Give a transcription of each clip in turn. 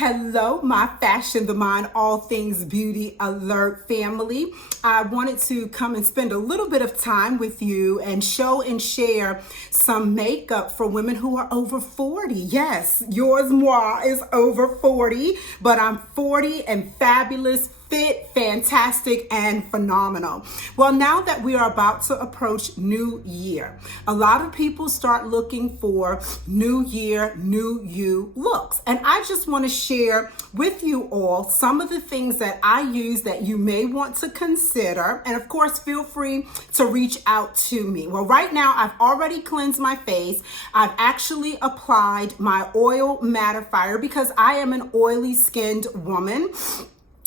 Hello, my Fashion the Mind, all things beauty alert family. I wanted to come and spend a little bit of time with you and show and share some makeup for women who are over 40. Yes, yours moi is over 40, but I'm 40 and fabulous, fit, fantastic, and phenomenal. Well, now that we are about to approach New Year, a lot of people start looking for New Year, New You looks. And I just want to share with you all some of the things that I use that you may want to consider. And of course, feel free to reach out to me. Well, right now, I've already cleansed my face. I've actually applied my oil matifier because I am an oily skinned woman.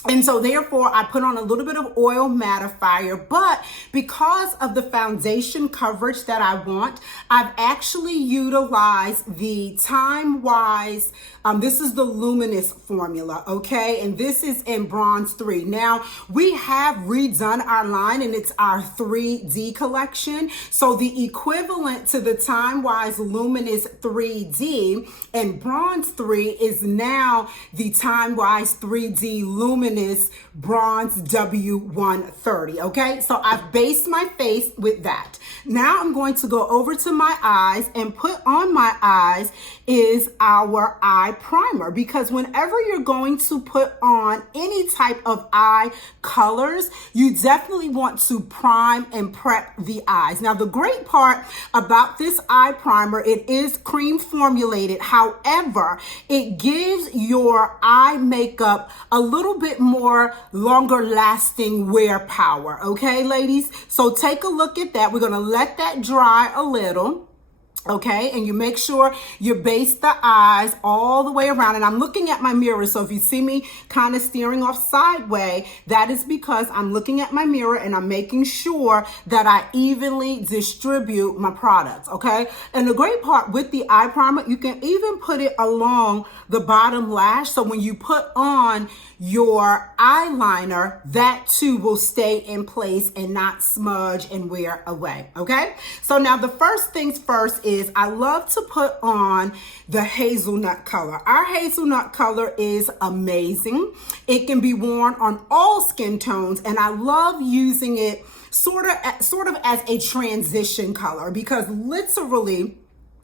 And so therefore, I put on a little bit of oil mattifier, but because of the foundation coverage that I want, I've actually utilized the Time-Wise, this is the luminous formula, okay? And this is in Bronze 3. Now, we have redone our line and it's our 3D collection. So the equivalent to the Time-Wise luminous 3D and Bronze 3 is now the Time-Wise 3D luminous Bronze W130, okay? So I've based my face with that. Now I'm going to go over to my eyes, and put on my eyes is our eye primer, because whenever you're going to put on any type of eye colors, you definitely want to prime and prep the eyes. Now, the great part about this eye primer, it is cream formulated. However, it gives your eye makeup a little bit more longer lasting wear power. Okay, ladies? So take a look at that. We're going to let that dry a little. Okay, and you make sure you base the eyes all the way around. And I'm looking at my mirror, so if you see me kind of steering off sideways, that is because I'm looking at my mirror and I'm making sure that I evenly distribute my products, okay? And the great part with the eye primer, you can even put it along the bottom lash, so when you put on your eyeliner, that too will stay in place and not smudge and wear away, okay? So now the first things first is I love to put on the hazelnut color. Our hazelnut color is amazing. It can be worn on all skin tones, and I love using it sort of as a transition color, because literally,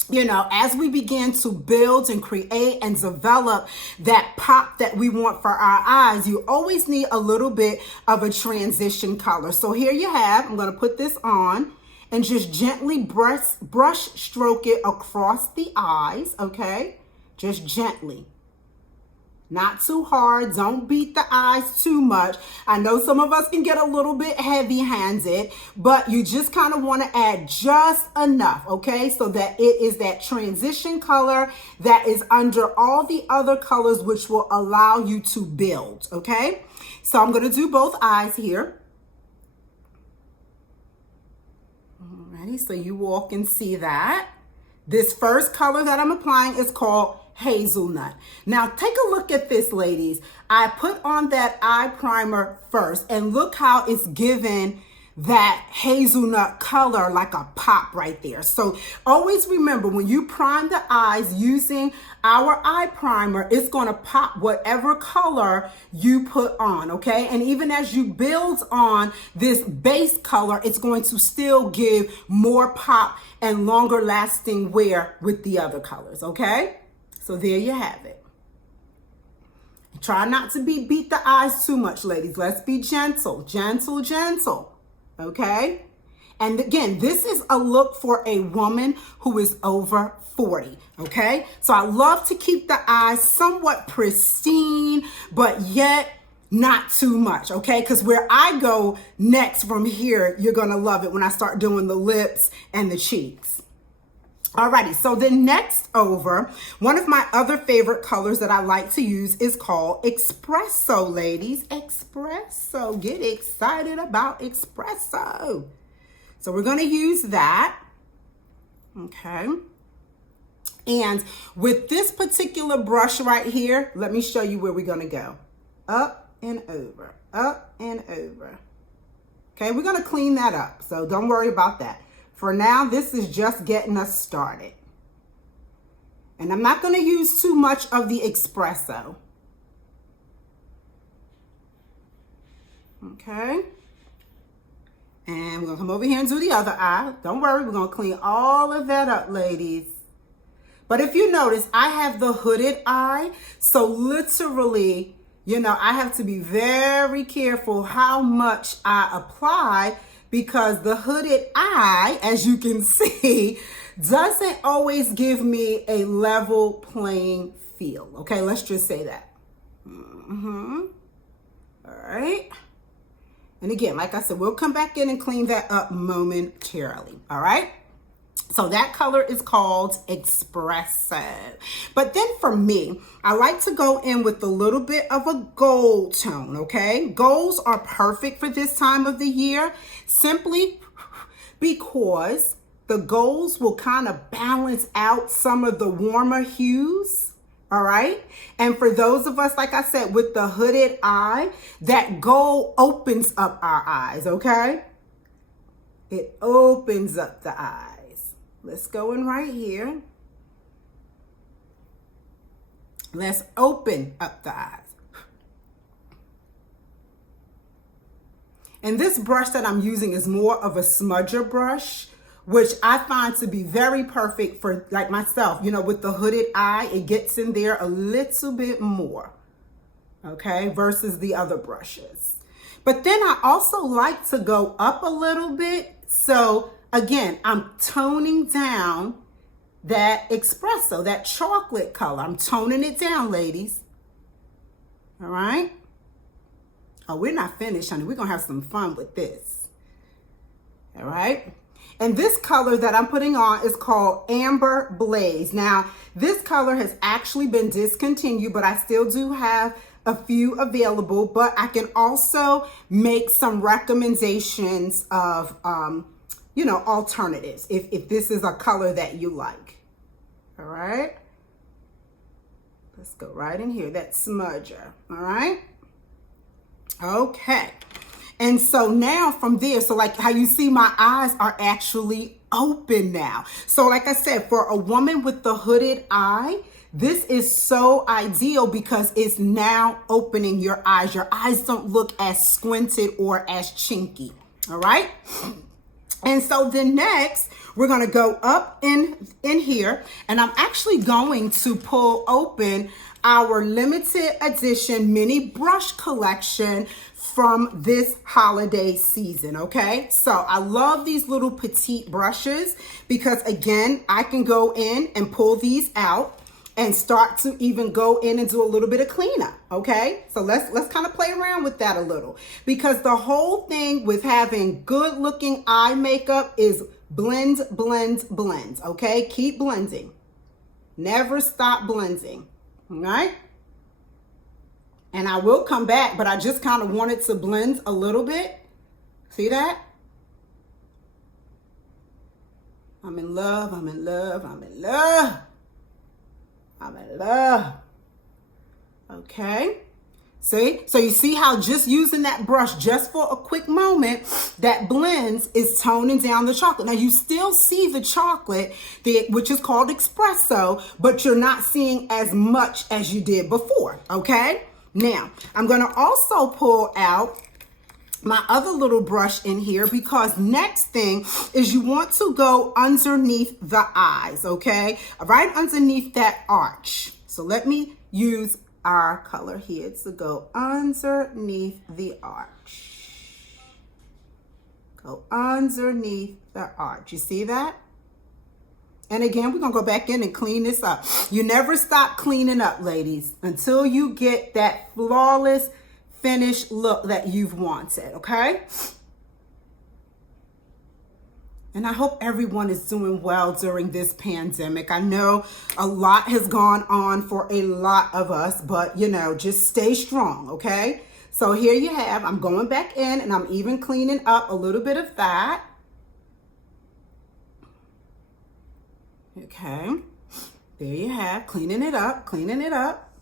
you know, as we begin to build and create and develop that pop that we want for our eyes, you always need a little bit of a transition color. So here you have, I'm going to put this on and just gently brush stroke it across the eyes, okay? Just gently. Not too hard. Don't beat the eyes too much. I know some of us can get a little bit heavy-handed, but you just kind of want to add just enough, okay? So that it is that transition color that is under all the other colors, which will allow you to build, okay? So I'm going to do both eyes here. Alrighty, so you all can see that. This first color that I'm applying is called hazelnut. Now take a look at this, ladies. I put on that eye primer first, and look how it's given that hazelnut color like a pop right there. So always remember, when you prime the eyes using our eye primer, it's going to pop whatever color you put on, okay? And even as you build on this base color, it's going to still give more pop and longer lasting wear with the other colors, okay? So there you have it. Try not to beat the eyes too much, ladies. Let's be gentle, gentle, gentle. Okay? And again, this is a look for a woman who is over 40. Okay? So I love to keep the eyes somewhat pristine, but yet not too much. Okay? Because where I go next from here, you're going to love it when I start doing the lips and the cheeks. Alrighty, so then next over, one of my other favorite colors that I like to use is called espresso, ladies. Espresso. Get excited about espresso. So we're going to use that. Okay. And with this particular brush right here, let me show you where we're going to go. Up and over, up and over. Okay, we're going to clean that up, so don't worry about that. For now, this is just getting us started. And I'm not going to use too much of the espresso. Okay. And we're gonna come over here and do the other eye. Don't worry, we're gonna clean all of that up, ladies. But if you notice, I have the hooded eye. So literally, you know, I have to be very careful how much I apply because the hooded eye, as you can see, doesn't always give me a level playing field. Okay, let's just say that. All right. And again, like I said, we'll come back in and clean that up momentarily. All right. So that color is called Espresso. But then for me, I like to go in with a little bit of a gold tone, okay? Golds are perfect for this time of the year simply because the golds will kind of balance out some of the warmer hues, all right? And for those of us, like I said, with the hooded eye, that gold opens up our eyes, okay? It opens up the eyes. Let's go in right here. Let's open up the eyes. And this brush that I'm using is more of a smudger brush, which I find to be very perfect for like myself, you know, with the hooded eye, it gets in there a little bit more, okay, versus the other brushes. But then I also like to go up a little bit. So again, I'm toning down that espresso, that chocolate color. I'm toning it down, ladies. All right. Oh, we're not finished, honey. We're going to have some fun with this. All right. And this color that I'm putting on is called Amber Blaze. Now, this color has actually been discontinued, but I still do have a few available. But I can also make some recommendations of, you know, alternatives if this is a color that you like. All right. Let's go right in here, that smudger. All right. Okay. And so now from there, so like how you see my eyes are actually open now. So like I said, for a woman with the hooded eye, this is so ideal because it's now opening your eyes. Your eyes don't look as squinted or as chinky. All right. And so then next, we're going to go up in here, and I'm actually going to pull open our limited edition mini brush collection from this holiday season, okay? So I love these little petite brushes because, again, I can go in and pull these out and start to even go in and do a little bit of cleanup, okay? So let's kind of play around with that a little, because the whole thing with having good looking eye makeup is blend, blend, blend, okay? Keep blending. Never stop blending, all right? And I will come back, but I just kind of wanted to blend a little bit. See that? I'm in love, I'm in love, I'm in love. I'm in love. Okay. See? So you see how just using that brush just for a quick moment, that blends is toning down the chocolate. Now you still see the chocolate, which is called espresso, but you're not seeing as much as you did before. Okay. Now I'm going to also pull out my other little brush in here, because next thing is you want to go underneath the eyes, okay? Right underneath that arch. So let me use our color here to go underneath the arch. Go underneath the arch. You see that? And again, we're going to go back in and clean this up. You never stop cleaning up, ladies, until you get that flawless finished look that you've wanted, okay? And I hope everyone is doing well during this pandemic. I know a lot has gone on for a lot of us, but you know, just stay strong, okay? So here you have, I'm going back in and I'm even cleaning up a little bit of that. Okay, there you have, cleaning it up, cleaning it up.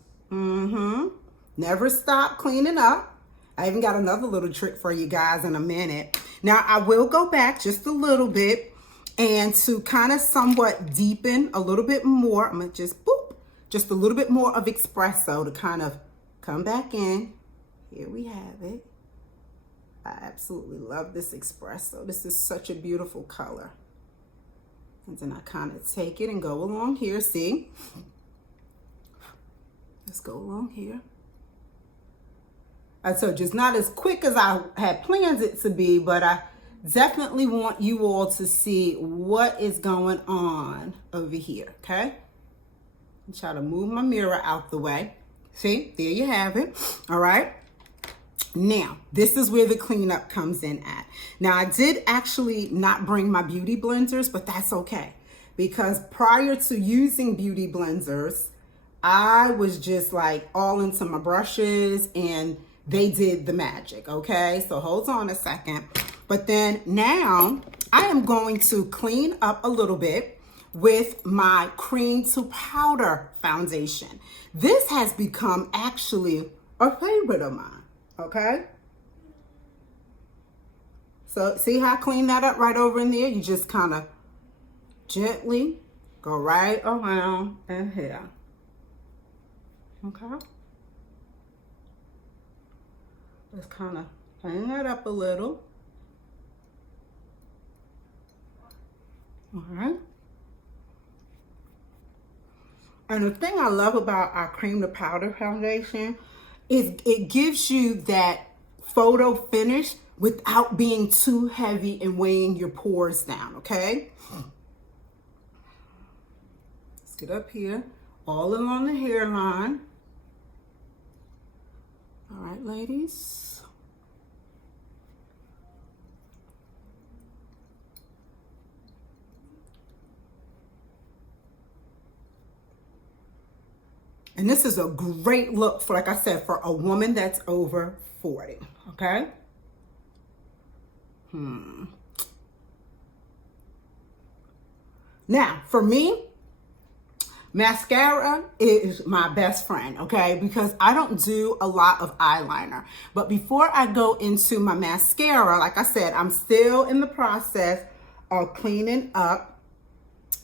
Never stop cleaning up. I even got another little trick for you guys in a minute. Now, I will go back just a little bit, and to kind of somewhat deepen a little bit more, I'm going to just, boop, just a little bit more of espresso to kind of come back in. Here we have it. I absolutely love this espresso. This is such a beautiful color. And then I kind of take it and go along here, see? Let's go along here. I told you it's not as quick as I had planned it to be, but I definitely want you all to see what is going on over here, okay? And try to move my mirror out the way. See, there you have it, all right? Now, this is where the cleanup comes in at. Now, I did actually not bring my beauty blenders, but that's okay. Because prior to using beauty blenders, I was just like all into my brushes and they did the magic, okay? So hold on a second. But then now I am going to clean up a little bit with my cream to powder foundation. This has become actually a favorite of mine. Okay, so see how I clean that up right over in there? You just kind of gently go right around in here. Okay, just kind of clean that up a little. All right. And the thing I love about our cream to powder foundation is it gives you that photo finish without being too heavy and weighing your pores down, okay? Let's get up here, all along the hairline. All right, ladies. And this is a great look for, like I said, for a woman that's over 40, okay? Now, for me, mascara is my best friend, okay? Because I don't do a lot of eyeliner. But before I go into my mascara, like I said, I'm still in the process of cleaning up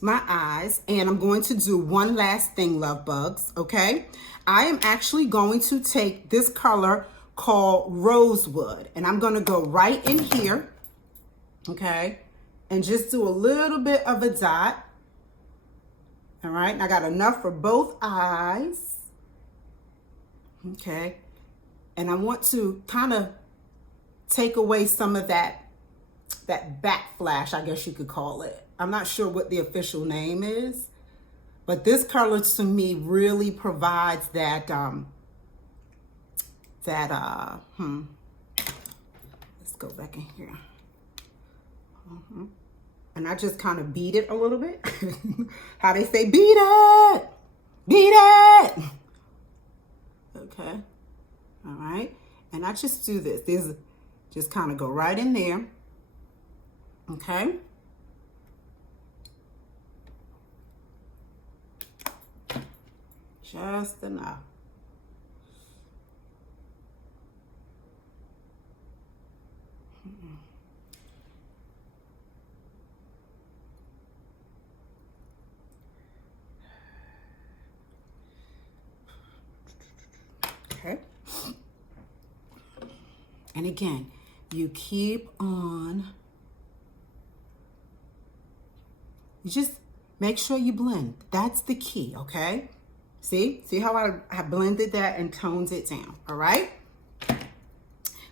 my eyes, and I'm going to do one last thing, love bugs, okay? I am actually going to take this color called rosewood, and I'm going to go right in here, okay, and just do a little bit of a dot. All right, and I got enough for both eyes, okay, and I want to kind of take away some of that backflash, I guess you could call it. I'm not sure what the official name is, but this color to me really provides that, let's go back in here. And I just kind of beat it a little bit. How they say, beat it, beat it. Okay, all right. And I just do this. Just kind of go right in there, okay? Just enough. Okay. And again, you keep on. You just make sure you blend. That's the key, okay? See how I blended that and toned it down, all right?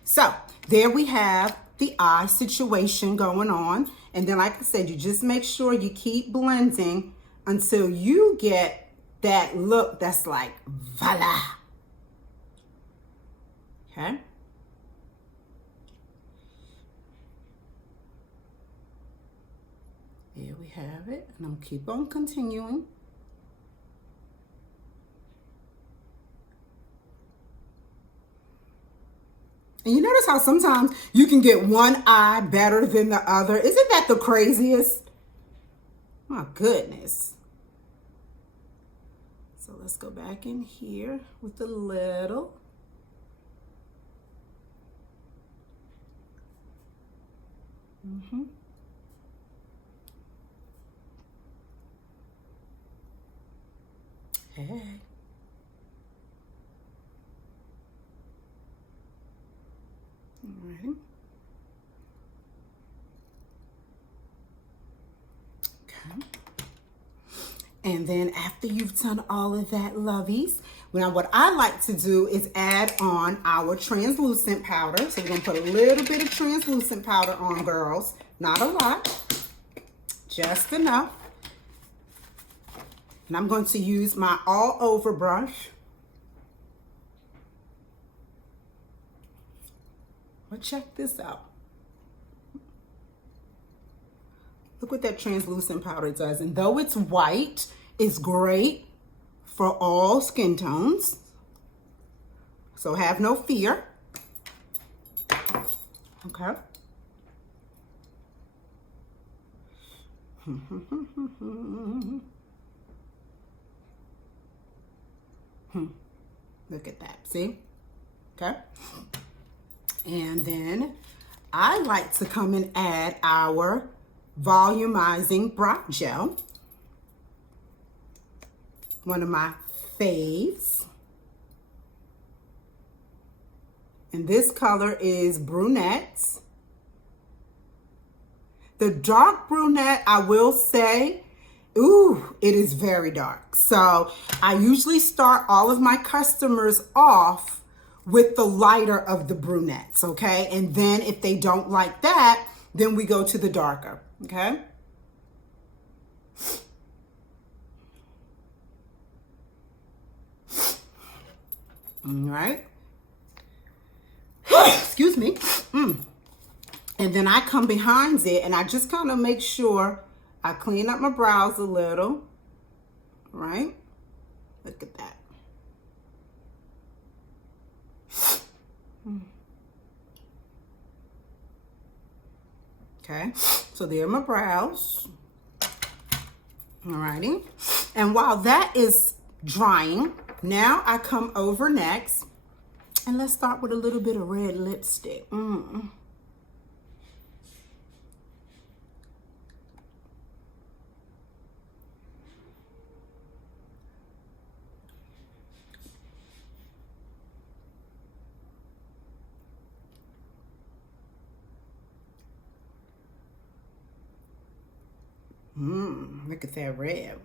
So there we have the eye situation going on. And then, like I said, you just make sure you keep blending until you get that look that's like, voila. Okay? There we have it. And I'm keep on continuing. And you notice how sometimes you can get one eye better than the other? Isn't that the craziest? My goodness. So let's go back in here with the little. Hey. All right. And then after you've done all of that, lovies, now what I like to do is add on our translucent powder. So we're gonna put a little bit of translucent powder on, girls. Not a lot, just enough. And I'm going to use my all over brush. But check this out. Look what that translucent powder does. And though it's white, it's great for all skin tones. So have no fear. Okay. Look at that, see? Okay. And then I like to come and add our volumizing brow gel. One of my faves. And this color is brunette. The dark brunette, I will say, ooh, it is very dark. So I usually start all of my customers off with the lighter of the brunettes, okay? And then if they don't like that, then we go to the darker, okay? All right. Excuse me. And then I come behind it and I just kind of make sure I clean up my brows a little, right? Look at that. Okay, so there are my brows. Alrighty. And while that is drying, now I come over next and let's start with a little bit of red lipstick. Look at that red.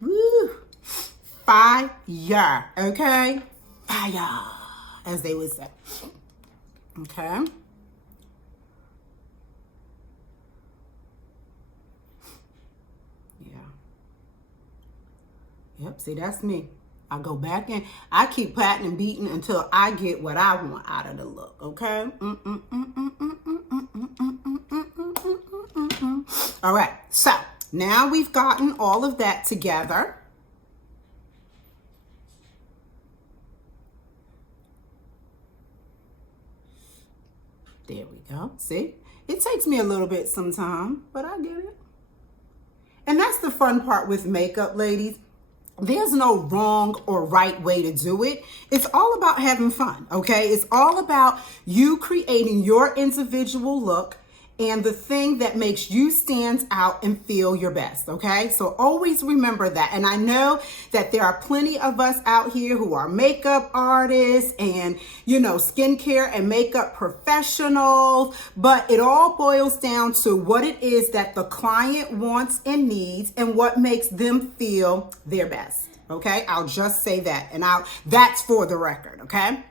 Woo! Fire, okay? Fire, as they would say. Okay. Yeah. Yep, see, that's me. I go back in. I keep patting and beating until I get what I want out of the look, okay? All right, so now we've gotten all of that together. There we go. See? It takes me a little bit sometimes, but I get it. And that's the fun part with makeup, ladies. There's no wrong or right way to do it. It's all about having fun, okay? It's all about you creating your individual look and the thing that makes you stand out and feel your best, okay? So always remember that. And I know that there are plenty of us out here who are makeup artists and, you know, skincare and makeup professionals, but it all boils down to what it is that the client wants and needs and what makes them feel their best, okay? I'll just say that, and that's for the record, okay?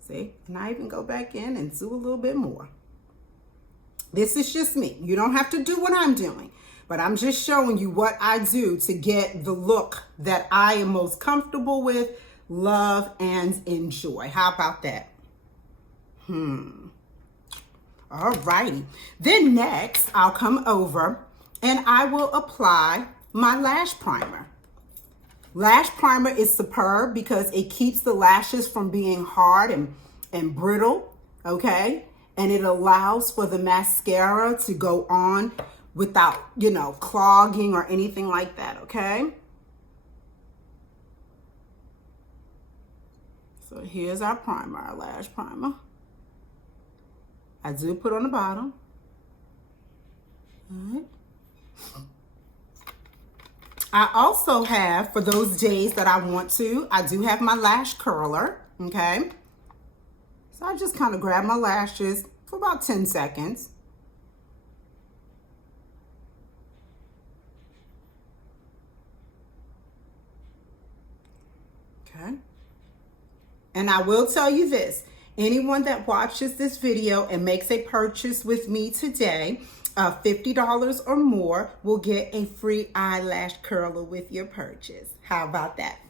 See, and I even go back in and do a little bit more. This is just me. You don't have to do what I'm doing, but I'm just showing you what I do to get the look that I am most comfortable with, love, and enjoy. How about that? All righty. Then next, I'll come over and I will apply my lash primer. Lash primer is superb because it keeps the lashes from being hard and brittle, okay? And it allows for the mascara to go on without, you know, clogging or anything like that, okay? So here's our primer, our lash primer. I do put on the bottom. All right. I also have, for those days that I want to, I do have my lash curler, okay? So I just kind of grab my lashes for about 10 seconds. Okay. And I will tell you this, anyone that watches this video and makes a purchase with me today, $50 or more, will get a free eyelash curler with your purchase. How about that?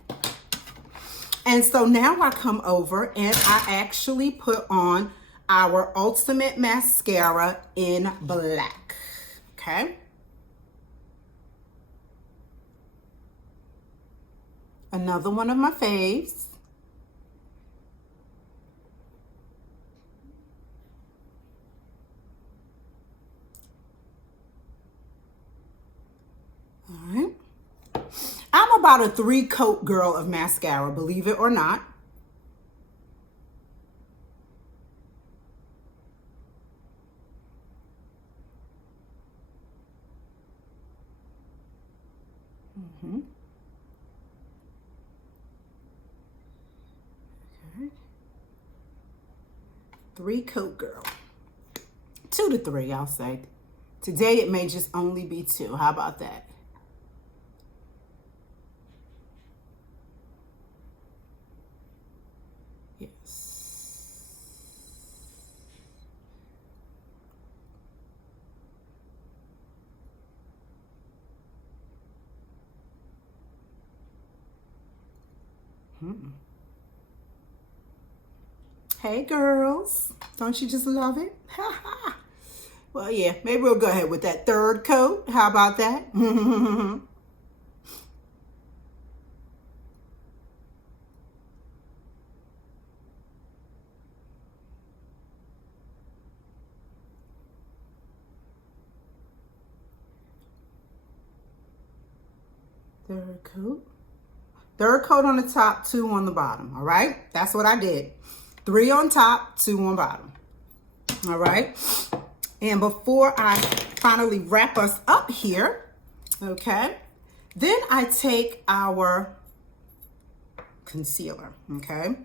And so now I come over and I actually put on our Ultimate Mascara in black, okay? Another one of my faves. All right. I'm about a 3-coat girl of mascara, believe it or not. Okay. 3-coat girl. 2 to 3, I'll say. Today it may just only be 2. How about that? Yes. Hey girls, don't you just love it? Well, yeah, maybe we'll go ahead with that 3rd coat. How about that? 3rd coat. 3rd coat on the top, 2 on the bottom, all right? That's what I did. 3 on top, 2 on bottom, all right? And before I finally wrap us up here, okay, then I take our concealer, okay?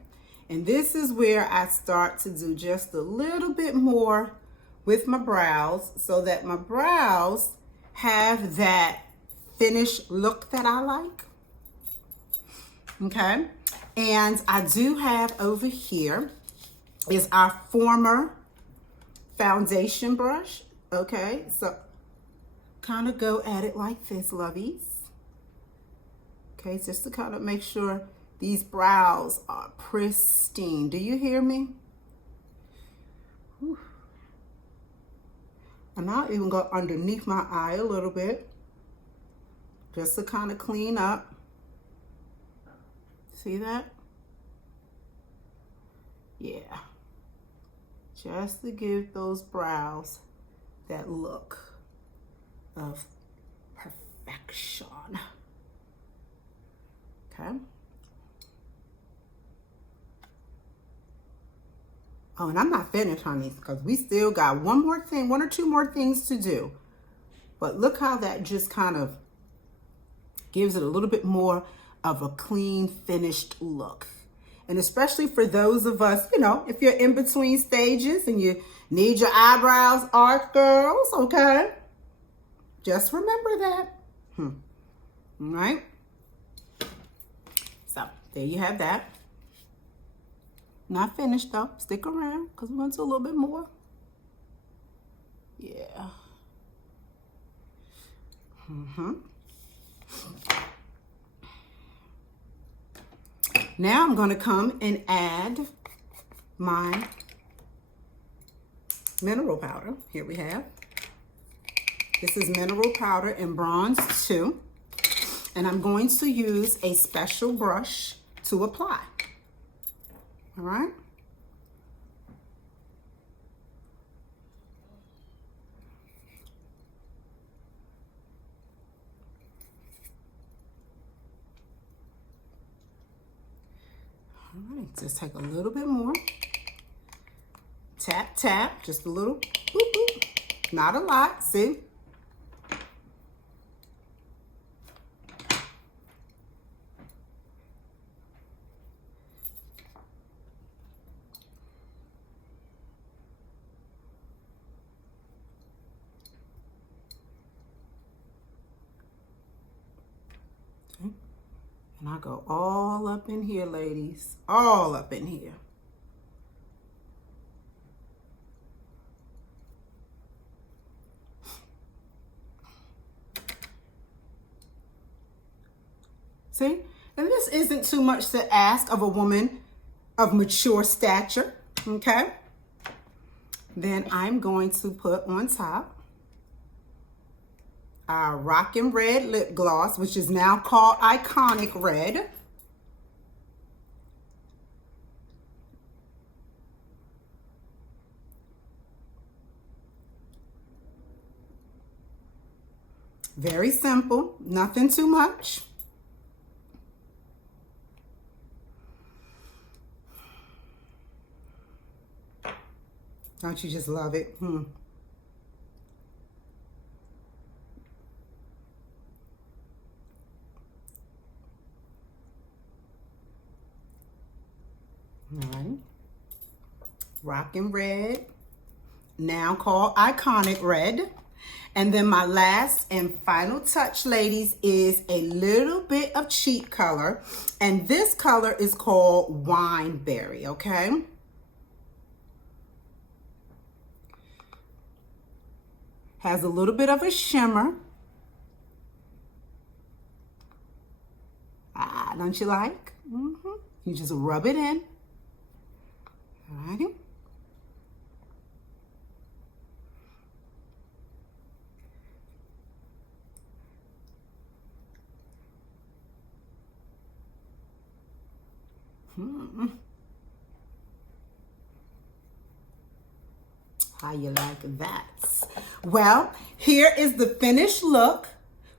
And this is where I start to do just a little bit more with my brows so that my brows have that finished look that I like, okay? And I do have over here is our former foundation brush, okay? So kind of go at it like this, lovies. Okay, just to kind of make sure these brows are pristine. Do you hear me? Whew. And I'll even go underneath my eye a little bit just to kind of clean up. See that? Yeah. Just to give those brows that look of perfection. Okay. Oh, and I'm not finished, honey, because we still got one more thing, 1 or 2 more things to do. But look how that just kind of gives it a little bit more of a clean, finished look. And especially for those of us, you know, if you're in between stages and you need your eyebrows arched, girls, okay? Just remember that. All right? So, there you have that. Not finished, though. Stick around, because we're going to do a little bit more. Yeah. Now I'm going to come and add my mineral powder. Here we have. This is mineral powder in Bronze 2. And I'm going to use a special brush to apply. All right? All right, just take a little bit more. Tap, tap, just a little. Boop, boop. Not a lot, see? And I go all up in here, ladies, all up in here. See? And this isn't too much to ask of a woman of mature stature, okay? Then I'm going to put on top our Rockin' Red lip gloss, which is now called Iconic Red. Very simple, nothing too much. Don't you just love it? All right. Rockin' Red, now called Iconic Red. And then my last and final touch, ladies, is a little bit of cheek color. And this color is called Wineberry, okay? Has a little bit of a shimmer. Ah, don't you like? You just rub it in. All righty. How you like that? Well, here is the finished look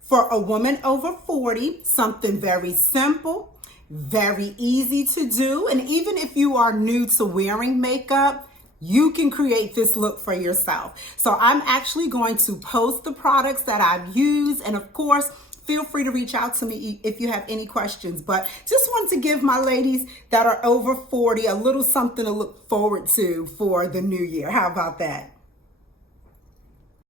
for a woman over 40. Something very simple, very easy to do. And even if you are new to wearing makeup, you can create this look for yourself. So I'm actually going to post the products that I've used. And of course, feel free to reach out to me if you have any questions. But just wanted to give my ladies that are over 40 a little something to look forward to for the new year. How about that?